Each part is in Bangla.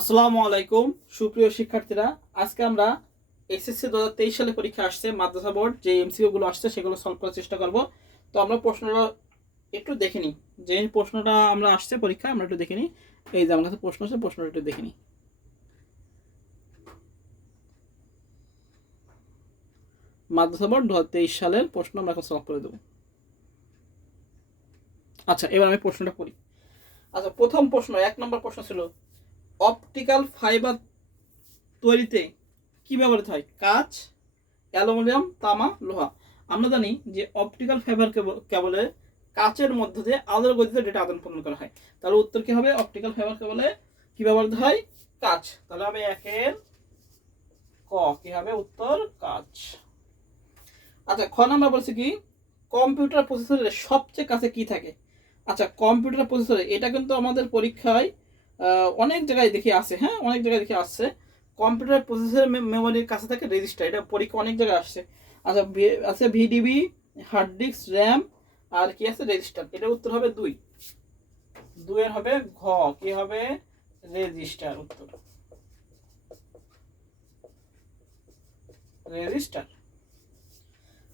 আসসালামু আলাইকুম, সুপ্রিয় শিক্ষার্থীরা। আজকে আমরা এসএসসি দু হাজার তেইশ সালে পরীক্ষা আসছে, মাদ্রাসা বোর্ড, যে এমসিকিউ গুলো আসছে, সেগুলো সলভ করার চেষ্টা করব। তো আমরা প্রশ্নটা একটু দেখে নিই। যে প্রশ্নটা আমরা আসছে পরীক্ষায় আমরা একটু দেখে নিই। এই যে, আমার কাছে প্রশ্ন আছে, প্রশ্নটা একটু দেখে নিই। মাদ্রাসা বোর্ড দু হাজার তেইশ সালের প্রশ্ন আমরা এখন সলভ করে দেবো। আচ্ছা এবার আমি প্রশ্নটা করি আচ্ছা প্রথম প্রশ্ন, এক নম্বর প্রশ্ন ছিল অপটিক্যাল ফাইবার তৈরিতে কি ব্যবহৃত হয়? কাঁচ, অ্যালুমিনিয়াম, তামা, লোহা। আমরা জানি যে অপটিক্যাল ফাইবার কেবলে কাচের মধ্য দিয়ে আলোর গতিতে ডেটা আদান প্রদান করা হয়। তাহলে উত্তর কি হবে? অপটিক্যাল ফাইবার কেবলে কি ব্যবহৃত হয়? কাচ। তাহলে হবে একের ক। কি হবে? উত্তর কাচ। আচ্ছা খ নাম্বার বলছে কি, কম্পিউটার প্রসেসরের সবচেয়ে কাছে কি থাকে? আচ্ছা কম্পিউটার প্রসেসরে, এটা কিন্তু আমাদের পরীক্ষায় অনেক জায়গায় দেখে আসে হ্যাঁ? অনেক জায়গায় দেখে আসছে কম্পিউটার প্রসেসর মেমোরির কাছে থাকে রেজিস্টার এটা পরীক্ষা অনেক জায়গায় আসছে। আচ্ছা আছে ভিডিবি হার্ড ডিস্ক র্যাম আর কি আছে? রেজিস্টার এটা উত্তর হবে দুই। দুইয়ের হবে ঘ, কি হবে? রেজিস্টার উত্তর। রেজিস্টার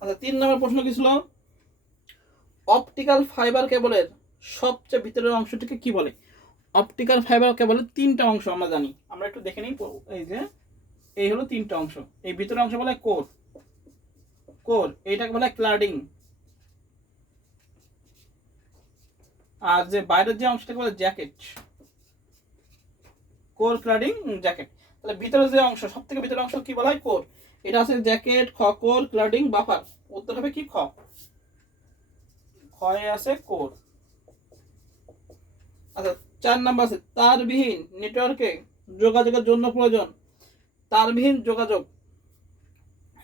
আচ্ছা তিন নম্বর প্রশ্ন কি ছিল? অপটিক্যাল ফাইবার কেবলের সবচেয়ে ভিতরের অংশটিকে কি বলে? অপটিক্যাল ফাইবার কেবলের তিনটা অংশ, আমরা জানি। আমরা একটু দেখে নিই এই যে, এই হলো তিনটা অংশ। এই ভিতরের অংশ বলে কোর। কোর, এইটাকে বলে ক্লাডিং। আর যে বাইরের যে অংশটাকে বলে জ্যাকেট। Core, cladding, jacket. তাহলে ভিতরের যে অংশ সব থেকে ভিতরের অংশ কি বলা হয়? কোর। এটা আছে জ্যাকেট, খ, কোর, ক্লাডিং, বাফার। উত্তর হবে কি? খ। ক্ষয়ে আছে কোর। আচ্ছা চার নাম্বার আছে, তারবিহীন নেটওয়ার্কে যোগাযোগের জন্য প্রয়োজন। তারবিহীন যোগাযোগ,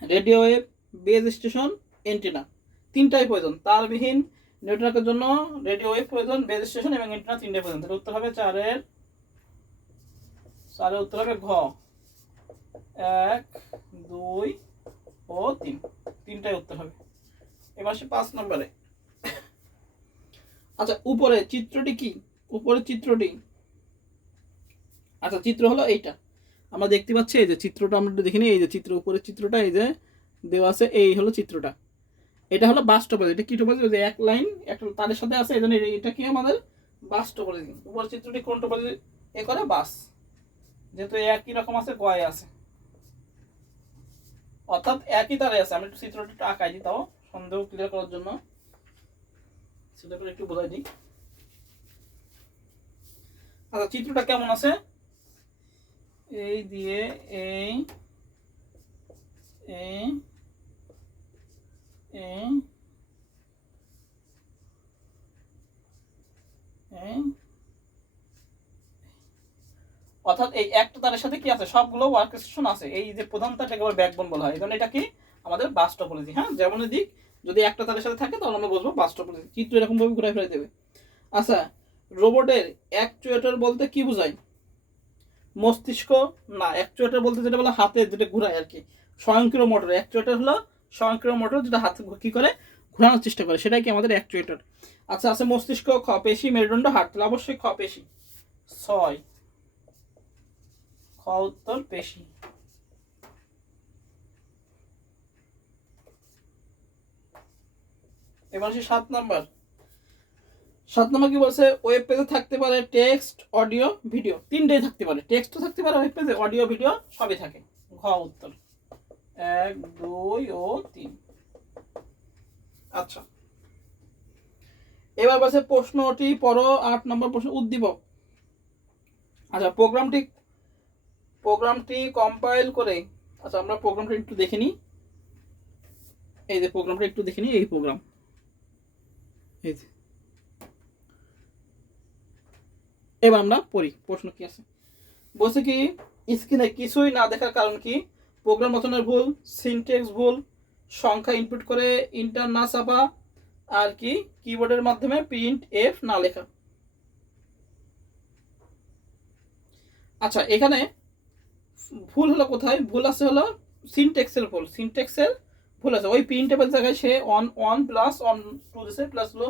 radio wave base station antenna তিনটাই প্রয়োজন। তারবিহীন নেটওয়ার্কের জন্য রেডিও ওয়েভ প্রয়োজন, বেজ স্টেশন এবং এন্টিনা তিনটাই প্রয়োজন। তাহলে উত্তর হবে চারের চারের উত্তর হবে ঘ। এক, দুই ও তিন। তিনটাই উত্তর হবে। এবার সে পাঁচ নম্বরে। আচ্ছা উপরে চিত্রটি কি? উপরের চিত্রটি। আচ্ছা চিত্র হলো এইটা। আমরা দেখতে পাচ্ছি এই যে চিত্রটা, আমরা একটু দেখে এই যে চিত্র, উপরের চিত্রটা, এই যে দেওয়া আছে, এই হলো চিত্রটা। এটা হলো বাস টপোলজি এটা কি টপোলজি যে এক লাইন একটা তারের সাথে আছে, এই জন্য এটা- কি আমাদের বাস টপোলজি উপরের চিত্রটি কোন টপোলজি এ করে? বাস যেহেতু একই রকম আছে, গয়ে আছে। অর্থাৎ একই তারে আছে। আমি একটু চিত্রটা একটু আঁকাই দিই, তাও সন্দেহ ক্লিয়ার করার জন্য। সেটা করে একটু বোঝাই দিই। আচ্ছা চিত্রটা কেমন আছে? এই দিয়ে, এই এই এই অর্থাৎ এই একটা তারের সাথে কি আছে? সবগুলো ওয়ার্ক স্টেশন আছে। এই যে প্রধান তারটাকে আবার ব্যাকবোন বলা হয়। এটা কি? আমাদের বাস টপোলজি হ্যাঁ? যেমন দিক যদি একটা তারের সাথে থাকে, তাহলে আমরা বলব বাস টপোলজি চিত্র এরকম ভাবে ঘুরাই ফেরাই দেবে। আচ্ছা রোবটের অ্যাকচুয়েটর বলতে কি বোঝায় মস্তিষ্ক? না অ্যাকচুয়েটর বলতে যেটা বলে হাতে যেটা ঘুরায় আর কি স্বয়ংক্রিয় মোটর অ্যাকচুয়েটর হলো স্বয়ংক্রিয় মোটর যেটা হাতে কি করে? ঘোরানোর চেষ্টা করে, সেটাই কি আমাদের অ্যাকচুয়েটর আচ্ছা আছে মস্তিষ্ক, খ, পেশি, মেরুদণ্ড হাট তাহলে অবশ্যই খ, পেশি। ছয় খ উত্তর পেশি। এবার আসি সাত নাম্বার। সাত নম্বর কি বলছে ওয়েব পেজে থাকতে পারে টেক্সট অডিও ভিডিও তিনটেই থাকতে পারে। টেক্সটও থাকতে পারে ওয়েব পেজে অডিও ভিডিও সবই থাকে। ঘ উত্তর। এক, দুই ও তিন। আচ্ছা। এবার বলছে প্রশ্নটি পড়ো আট নম্বর প্রশ্ন, উদ্দীপক। আচ্ছা প্রোগ্রামটি প্রোগ্রামটি কম্পাইল করে আচ্ছা আমরা প্রোগ্রামটা একটু দেখে নিই। এই যে প্রোগ্রামটা একটু দেখে নিই, এই প্রোগ্রাম এই যে। এবার আমরা পড়ি, প্রশ্ন কি আছে? বলছে কি, স্ক্রিনে কিছুই না দেখার কারণ কি? প্রোগ্রাম রচনার ভুল সিনটেক্স ভুল, সংখ্যা ইনপুট করে ইন্টার না চাপা, আর কি? কিবোর্ডের মাধ্যমে প্রিন্ট এফ না লেখা। আচ্ছা এখানে ভুল হলো কোথায়? ভুল আছে হলো সিনটেক্সের ভুল। সিনটেক্সের ভুল আছে। ওই প্রিন্ট এফের জায়গায় সে on one plus on two দিছে প্লাস হলো।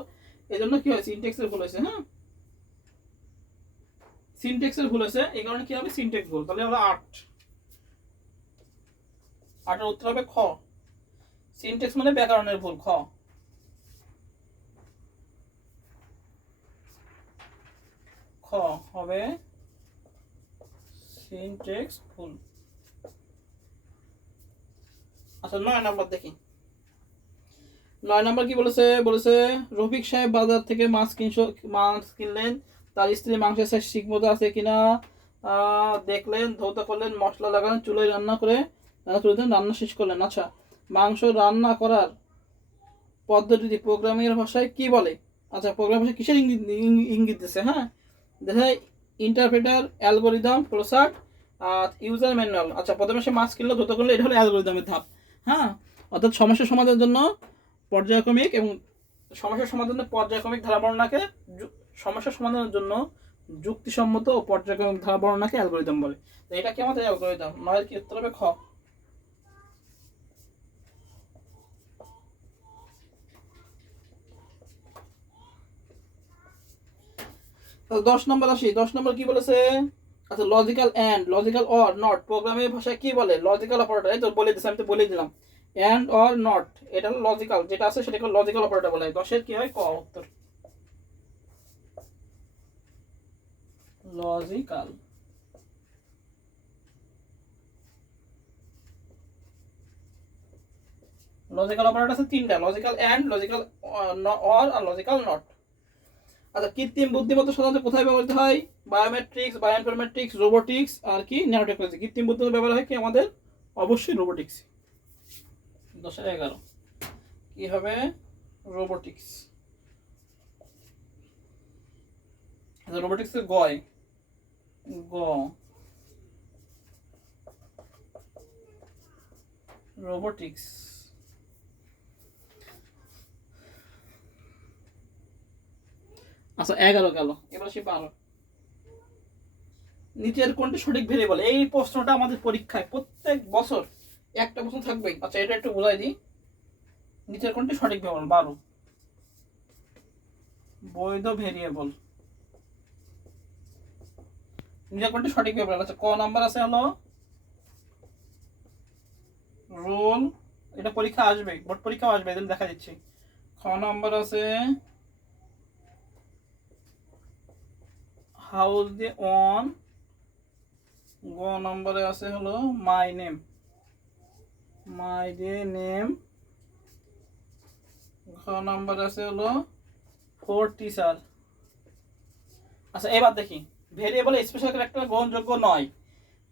এই জন্য কি হয়েছে সিনটেক্সের ভুল হয়েছে হ্যাঁ? সিনটেক্সের ভুল আছে, এই কারণে কি হবে? সিনটেক্স ভুল। তাহলে হলো আট। আটের উত্তর হবে খ। সিনটেক্স মানে ব্যাকরণের ভুল, খ। খ হবে সিনটেক্স ভুল। আচ্ছা নয় নাম্বার দেখি। নয় নাম্বার কি বলেছে? বলেছে, রফিক সাহেব বাজার থেকে মাছ কিনছো, মাছ কিনলেন তার স্ত্রী মাংসের সাইজ ঠিক মতো আছে কিনা দেখলেন, ধৌত করলেন, মশলা লাগালেন, চুলোয় রান্না করে, রান্না রান্না শেষ করলেন। আচ্ছা মাংস রান্না করার পদ্ধতিটি প্রোগ্রামিংয়ের ভাষায় কি বলে? আচ্ছা প্রোগ্রাম ভাষায় কিসের ইঙ্গিত ইঙ্গিত দিচ্ছে হ্যাঁ? দেখা ইন্টারপ্রেটার অ্যালগোরিদম প্রসার্ট আর ইউজার ম্যানুয়াল আচ্ছা প্রথমে সে মাছ কিনলো, ধৌত করল, এটা হলো অ্যালগোরিদমের ধাপ হ্যাঁ? অর্থাৎ সমস্যা সমাধানের জন্য পর্যায়ক্রমিক এবং সমস্যা সমাধানের পর্যায়ক্রমিক ধারা বর্ণনাকে যু- সমস্যা সমাধানের জন্য যুক্তিসম্মত ও পর্যায়ক্রমিক ধারা বর্ণনাকে অ্যালগোরিদম বলে। তো এটা কি আমাদের অ্যালগোরিদম নয়ের কি উত্তর হবে খ? দশ নম্বর আসি। দশ নম্বর কি বলেছে? আচ্ছা logical and logical or not প্রোগ্রামের ভাষায় কি বলে? লজিক্যাল অপারেটর এই তো বলে দিচ্ছি আমি তো বলে দিলাম। অ্যান্ড অর নট এটা লজিক্যাল যেটা আছে সেটাকে লজিক্যাল অপারেটর বলে। দশের কি হয়? ক, উত্তর। লজিক্যাল লজিক্যাল অপারেটর আছে তিনটা লজিক্যাল অ্যান্ড লজিক্যাল অর আর লজিক্যাল নট আচ্ছা কৃত্রিম বুদ্ধিমত্তা সাধারণত কোথায় ব্যবহৃত হয়? বায়োমেট্রিক্স বায়োইনফরমেট্রিক্স রোবোটিক্স আর কি ন্যানোটেকনোলজি কৃত্রিম বুদ্ধিমত্তা ব্যবহার হয় কি আমাদের? অবশ্যই রোবোটিক্স দশের এগারো। কি হবে? রোবোটিক্স রোবোটিক্সের গয়। গ। রোবোটিক্স আচ্ছা এগারো গেল। এবার সে বারো। নিচের কোনটি সঠিক ভেরিয়েবল এই প্রশ্নটা আমাদের পরীক্ষায় প্রত্যেক বছর একটা প্রশ্ন থাকবেই। আচ্ছা এটা একটু বোঝাই দিই। নিচের কোনটি সঠিক ভেরিয়েবল বারো। বৈধ ভেরিয়েবল কোনটি সঠিক ভেরিয়েবল আচ্ছা ক নাম্বার আছে হলো? রোল। এটা পরীক্ষা আসবে বোর্ড পরীক্ষা আসবে এদের দেখা দিচ্ছি। খ নাম্বার আছে হাউস দিয়ে অন গ নম্বরে আছে হলো my name my day name ঘ নম্বরে আছে হলো ফোর টিচার আচ্ছা এবার দেখি। ভেরিয়েবলে স্পেশাল ক্যারেক্টার গ্রহণযোগ্য নয়।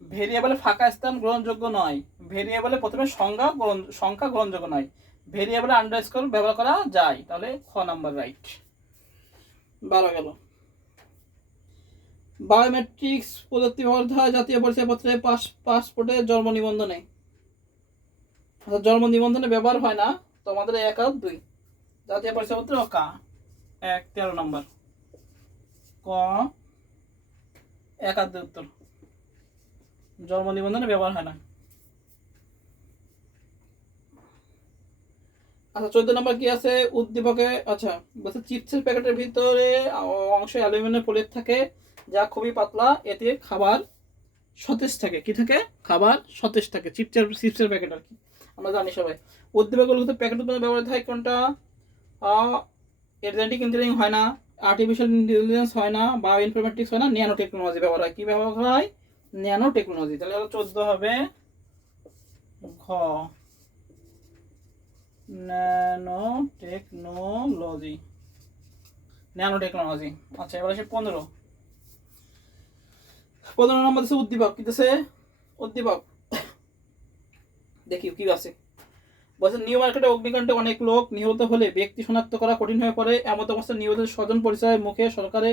ভেরিয়েবলে ফাঁকা স্থান গ্রহণযোগ্য নয়। ভেরিয়েবলে প্রথমে সংজ্ঞা গ্রহণ, সংখ্যা গ্রহণযোগ্য নয়। ভেরিয়েবলে আন্ডারস্কোর ব্যবহার করা যায়। তাহলে খ নাম্বার রাইট বারো গেল। বায়োমেট্রিক্স প্রযুক্তি ব্যবহৃত হয় জাতীয় পরিচয়পত্রে পাস পাসপোর্টে জন্ম নিবন্ধনে। আচ্ছা জন্ম নিবন্ধনে ব্যবহার হয় না। তো আমাদের এক আর দুই। জাতীয় পরিচয়পত্রে কা? এক, তেরো নম্বর। ক? এক আর দুই উত্তর জন্ম নিবন্ধনে ব্যবহার হয় না। আচ্ছা চোদ্দ নম্বর কি আছে? উদ্দীপকে আচ্ছা বলছে, চিপসের প্যাকেটের ভিতরে অংশে অ্যালুমিনিয়াম প্রলেপ থাকে, যা খুবই পাতলা, এতে খাবার সতেজ থাকে। কি থাকে? খাবার সতেজ থাকে, চিপসের চিপসের প্যাকেট আর কি। আমরা জানি সবাই। উদ্দীপকগুলোতে প্যাকেট উৎপাদনে ব্যবহৃত হয় কোনটা? জেনেটিক ইঞ্জিনিয়ারিং হয় না। আর্টিফিশিয়াল ইন্টেলিজেন্স হয় না বা ইনফরমেটিক্স হয় না ন্যানো টেকনোলজি ব্যবহার হয়। কি ব্যবহার করা হয়? ন্যানো টেকনোলজি তাহলে হলো চোদ্দ হবে ঘ। ন্যানো টেকনোলজি ন্যানো টেকনোলজি আচ্ছা এবার আসে পনেরো। পনেরো নম্বর দিচ্ছে উদ্দীপক। কি দিচ্ছে উদ্দীপক। দেখি, কি আছে। বলছে, নিউ মার্কেটে অগ্নিকাণ্ডে অনেক লোক নিহত হলে ব্যক্তি শনাক্ত করা কঠিন হয়ে পড়ে। এমন অবস্থায় নিহতের স্বজন পরিচয়ের মুখে সরকারে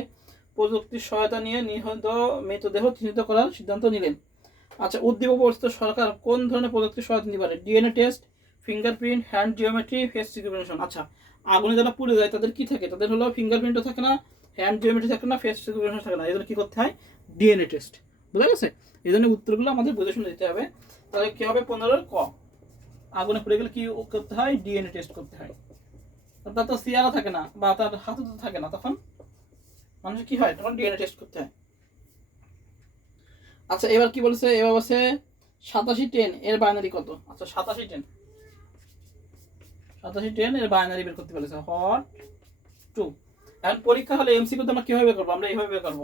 প্রযুক্তির সহায়তা নিয়ে নিহত মৃতদেহ চিহ্নিত করার সিদ্ধান্ত নিলেন। আচ্ছা উদ্দীপক পরিচিত সরকার কোন ধরনের প্রযুক্তির সহায়তা নিতে পারে? DNA test, fingerprint, hand geometry, face recognition আচ্ছা আগুনে যারা পুড়ে যায়, তাদের কি থাকে? তাদের হলো ফিঙ্গারপ্রিন্টও থাকে না, হ্যান্ড জিওমেট্রি থাকে না, ফেস রিকগনিশন থাকে না। এই জন্য কি করতে হয়? DNA test. বুঝা গেছে? এই জন্য উত্তরগুলো আমাদের বুঝে শুনে দিতে হবে। তাহলে কী হবে? পনেরোর ক। আগুনে পুড়ে গেলে কি করতে হয়? ডিএনএ টেস্ট করতে হয়। তার তো সিয়ারা থাকে না, বা তার হাতে তো থাকে না তখন। মানুষ কি হয়? তখন ডিএনএ টেস্ট করতে হয়। আচ্ছা এবার কি বলছে? এবার বলছে, সাতাশি টেন এর বাইনারি কত? আচ্ছা সাতাশি টেন সাতাশি টেন এর বাইনারি বের করতে বলেছে। হট টু। এখন পরীক্ষা হলে এমসিকিউ তো আমরা কীভাবে করব? আমরা এইভাবে বের করব।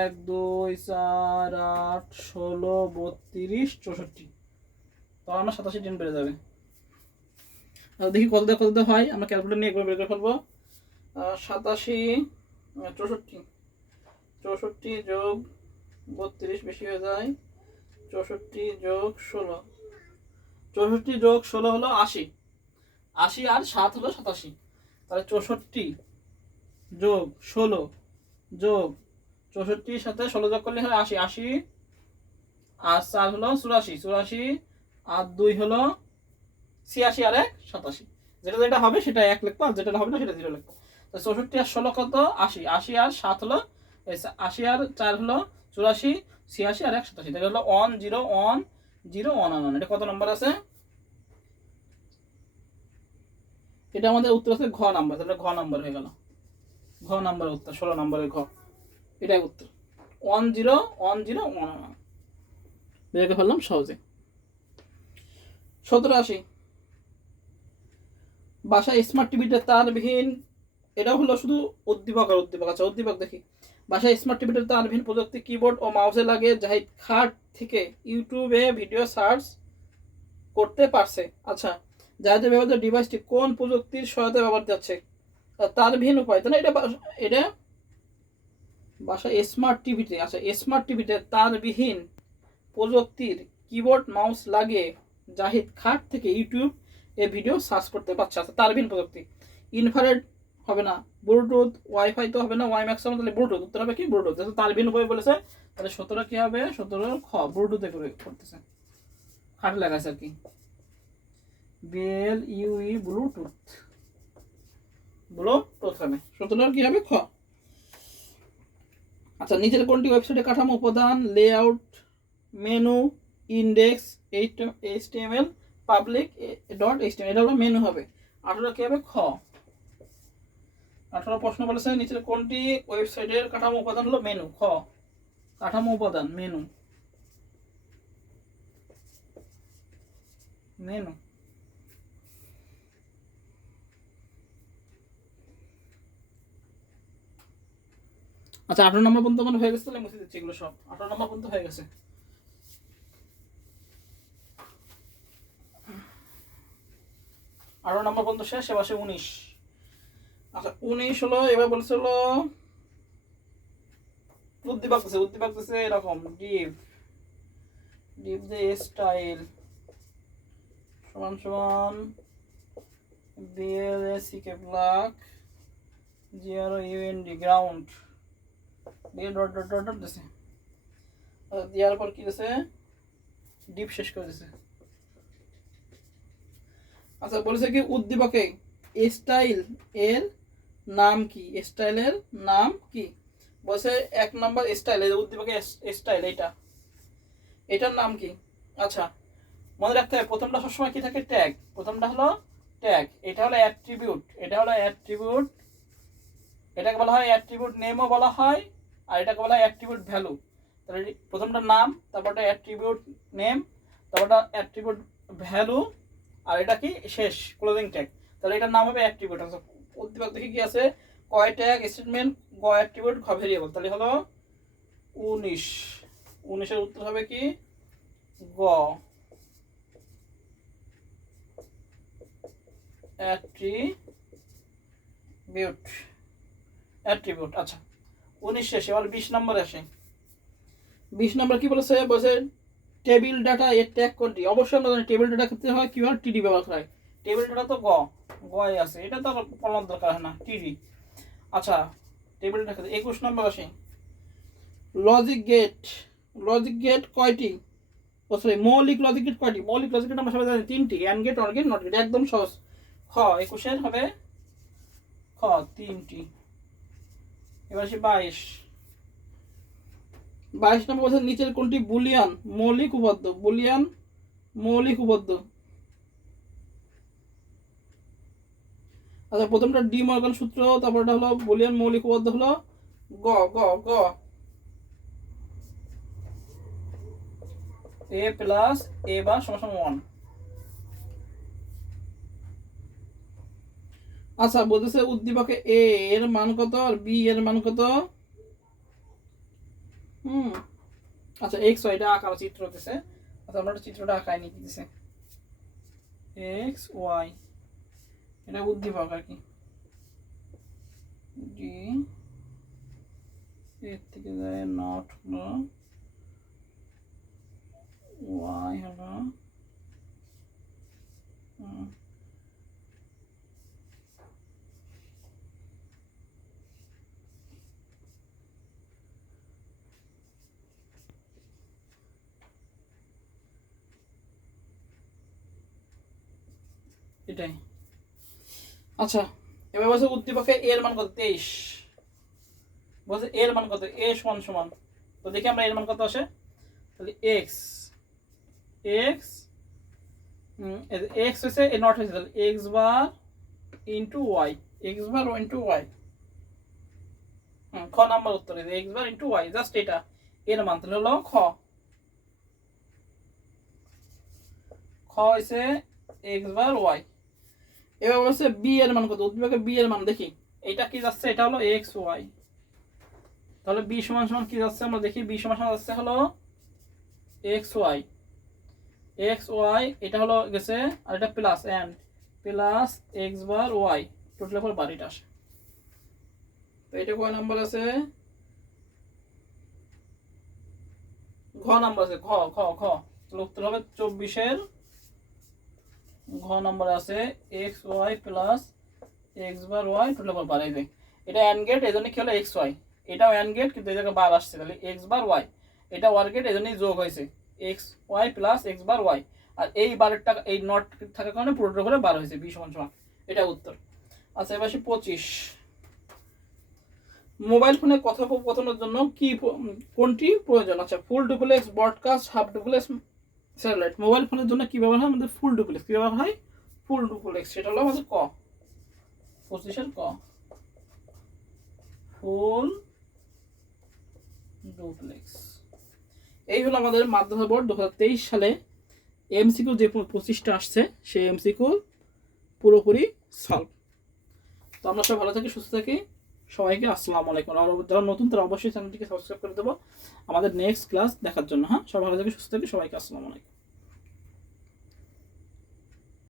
এক, দুই, চার, আট, ষোলো, বত্রিশ, চৌষট্টি। তখন আমরা সাতাশি টেন বেড়ে যাবে। দেখি কত কত হয়। আমরা ক্যালকুলেটর নিয়ে একবার বের করে ফেলব। সাতাশি চৌষট্টি। চৌষট্টি যোগ বত্রিশ বেশি হয়ে যায় চৌষট্টি যোগ ষোলো। চৌষট্টি যোগ ষোলো হলো আশি। আশি আর সাত হলো সাতাশি। তাহলে চৌষট্টি যোগ ষোলো যোগ চৌষট্টির সাথে ষোলো যোগ করলে হয় আশি। আশি আর চার হলো চুরাশি। চুরাশি আর দুই হলো ছিয়াশি আর এক সাতাশি। যেটা যেটা হবে সেটা এক লিখব আর যেটা হবে না সেটা জিরো লিখব চৌষট্টি আর ষোলো কত? আশি। আশি আর সাত হলো আশি আর চার হলো চুরাশি, ছিয়াশি আর এক সাতাশি। তাহলে হলো one zero one zero one one এটা কত নম্বর আছে? এটা আমাদের উত্তর আছে ঘ নাম্বার তাহলে ঘ নাম্বার হয়ে গেল। ঘ নাম্বার উত্তর, ষোলো নম্বরের ঘ। এটাই উত্তর। One zero one zero one one বেরকে ফেললাম সহজে? সতেরো আশি। বাসায় স্মার্ট টিভিতে তারবিহীন এটাও হলো শুধু উদ্দীপক আর উদ্দীপক। আচ্ছা উদ্দীপক দেখি। বাসায় স্মার্ট টিভিতে তারবিহীন প্রযুক্তি কিবোর্ড ও মাউসে লাগে জাহিদ খাট থেকে ইউটিউবে ভিডিও সার্চ করতে পারছে। আচ্ছা জাহিদের ব্যবহৃত ডিভাইসটি কোন প্রযুক্তির সহায়তায় ব্যবহৃত হচ্ছে তারবিহীন উপায় তাহলে এটা এটা বাসা স্মার্ট টিভিতে আচ্ছা স্মার্ট টিভিতে তারবিহীন প্রযুক্তির কিবোর্ড মাউস লাগিয়ে জাহিদ খাট থেকে ইউটিউব এ ভিডিও সার্চ করতে পারছে। আচ্ছা তারবিহীন প্রযুক্তি। ইনফ্রারেড হবে না, ব্লুটুথ, ওয়াইফাই তো হবে না ওয়াই ম্যাক্স তাহলে ব্লুটুথ। উত্তর হবে কি? ব্লুটুথ। যেহেতু তারবিহীন উপায় বলেছে, তাহলে সতেরো কী হবে? সতেরো খ, ব্লুটুথে করে করতেছে। খাট লাগাইছে আর কি। BL UE Bluetooth. ব্লুটুথ হবে সতেরো কী হবে? খ। আচ্ছা নিচের কোনটি ওয়েবসাইটে কাঠামো, উপাদান layout menu index HTML public dot HTML এটা হলো মেনু হবে। আঠারো কি হবে খ। আঠারো প্রশ্ন বলেছে নিচের কোনটি ওয়েবসাইটের কাঠামো উপাদান হলো মেনু খ। কাঠামো উপাদান মেনু মেনু আচ্ছা আঠারো নম্বর পর্যন্ত হয়ে গেছে তাহলে মুছে দিচ্ছি এগুলো সব। আঠারো নম্বর পর্যন্ত হয়ে গেছে। আঠারো নম্বর পর্যন্ত শেষ এবার সে উনিশ আচ্ছা উনিশ হলো এবার বলছে হলো উদ্দীপক দিচ্ছে উদ্দীপক দিচ্ছে এরকম ডিপ ডিপ যে স্টাইল সমান সমান B L C K black G R U N D ground দিয়ে ডট ডট ডট ডট দিছে দেওয়ার পর কি দিছে ডিপ শেষ করে দিছে আচ্ছা বলেছে কি উদ্দীপকে, স্টাইল এর নাম কি? স্টাইলের নাম কি? বলছে এক নম্বর স্টাইল উদ্দীপকে স্টাইল এটা এটার নাম কি? আচ্ছা মনে রাখতে হবে, প্রথমটা সবসময় কি থাকে? ট্যাগ। প্রথমটা হলো ট্যাগ, এটা হলো অ্যাট্রিবিউট, এটা হলো অ্যাট্রিবিউট, এটাকে বলা হয় অ্যাট্রিবিউট নেমও বলা হয়, আর এটাকে বলা হয় অ্যাট্রিবিউট ভ্যালু। তাহলে প্রথমটা নাম, তারপরটা অ্যাট্রিবিউট নেম, তারপরটা অ্যাট্রিবিউট ভ্যালু আর এটা কি? শেষ ক্লোজিং ট্যাগ তাহলে এটার নাম হবে অ্যাট্রিবিউট আচ্ছা উদ্দীপক দেখি কি আছে? কয় ট্যাগ স্টেটমেন্ট গ অ্যাট্রিবিউট ঘ ভেরিয়েবল তাহলে হলো উনিশ। উনিশের উত্তর হবে কি? গ। অ্যাট্রিবিউট অ্যাট্রিবিউট আচ্ছা। উনিশ শেষে, এবার বিশ নম্বর আসে। বিশ নম্বর কি বলেছে? বলছে টেবিল ডাটা এর ট্যাগ কোনটি অবশ্যই আমরা জানি টেবিল ডাটা ক্ষেত্রে হয় কীভাবে টিডি ব্যবহার করা হয়। টেবিল ডাটা তো গ গয়ে আছে। এটা তো পড়ানোর দরকার হয় না, টিডি। আচ্ছা টেবিল ডাটা একুশ নম্বর আসে। Logic gate. লজিক গেট কয়টি? ও সরি মৌলিক লজিক গেট কয়টি? মৌলিক লজিক গেট আমরা সবাই জানি তিনটি। And gate, or gate, not gate. একদম সহজ। খ, একুশের হবে খ, তিনটি। এবার আসি বাইশ। বাইশ নম্বর বলছে নিচের কোনটি বুলিয়ান মৌলিক উপাদ্য বুলিয়ান মৌলিক উপাদ্য আচ্ছা প্রথমটা ডি মর্গান সূত্র, তারপরটা হলো বুলিয়ান মৌলিক উপাদ্য হলো গ গ গ। এ প্লাস এ বার সমান সমান ওয়ান। আচ্ছা বলতেছে উদ্দীপকে এ, এর মান কত আর বি, এর মান কত? হুম। আচ্ছা এক্স ওয়াইটা আঁকা চিত্র দিতেছে আচ্ছা আমরা চিত্রটা আঁকাই নিয়ে দিতেছে এক্স ওয়াই এটা উদ্দীপক আর কি। ডি এর থেকে যায় নট হলো ওয়াই হলো হুম, এটাই। আচ্ছা এবার বলছে উদ্দীপকে এর মান কত? তেইশ। বলছে এর মান কত? এ সমান সমান। তো দেখি আমরা এর মান কত আসে? তাহলে এক্স এক্স এক্স হয়েছে এ নট হয়েছে, তাহলে X bar into Y X bar into Y খ নাম্বার উত্তর X bar into Y just এটা। এর মান তাহলে হলো খ। খ হয়েছে এক্স বার ওয়াই এবার বলছে বি এর মান কত? উদ্দীপকে বি এর মান দেখি। এটা কি যাচ্ছে? এটা হলো এক্স ওয়াই তাহলে বি সমান সমান কি যাচ্ছে? আমরা দেখি বি সমান সমান যাচ্ছে হলো এক্স ওয়াই এক্স ওয়াই এটা হলো গেছে, আর এটা plus and plus x bar y total পর বাড়িটা আসে। তো এটা কয় নাম্বার আছে? ঘ নাম্বার আছে। ঘ খ তাহলে উত্তর হবে চব্বিশের ঘ নম্বর আছে x y plus x bar y total পর বাড়াই দেয় এটা অ্যান্ড গেট এই জন্য কি হলো এক্স ওয়াই এটাও অ্যান্ড গেট কিন্তু এই জায়গায় বার আসছে। তাহলে এক্স বার ওয়াই এটা ওয়ার গেট এই জন্যই যোগ হয়েছে। X y plus x bar y আর এই বারের টাকা এই নট থাকার কারণে পুরোটা করে বার হয়েছে বি সমান সমান। এটা উত্তর। আচ্ছা এবার আসি পঁচিশ। মোবাইল ফোনে কথোপকথনের জন্য কি কোনটি প্রয়োজন? আচ্ছা full duplex broadcast half duplex satellite mobile ফোনের জন্য কি ব্যবহার হয়? আমাদের ফুল ডুপ্লেক্স কি ব্যবহার হয়? ফুল ডুপ্লেক্স সেটা হলো আমাদের ক? পঁচিশের ক? ফুল ডুপ্লেক্স এই হলো আমাদের মাধ্যমিক বোর্ড দু হাজার তেইশ সালে। এমসিকিউ যে পঁচিশটা আসছে, সেই এমসিকিউ পুরোপুরি সলভ তো আমরা সব ভালো থাকি, সুস্থ থাকি। সবাইকে আসসালামু আলাইকুম। আর যারা নতুন, তারা অবশ্যই চ্যানেলটিকে সাবস্ক্রাইব করে দেবো। আমাদের নেক্সট ক্লাস দেখার জন্য হ্যাঁ? সবাই ভালো থাকে সুস্থ থাকে সবাইকে আসসালামু আলাইকুম।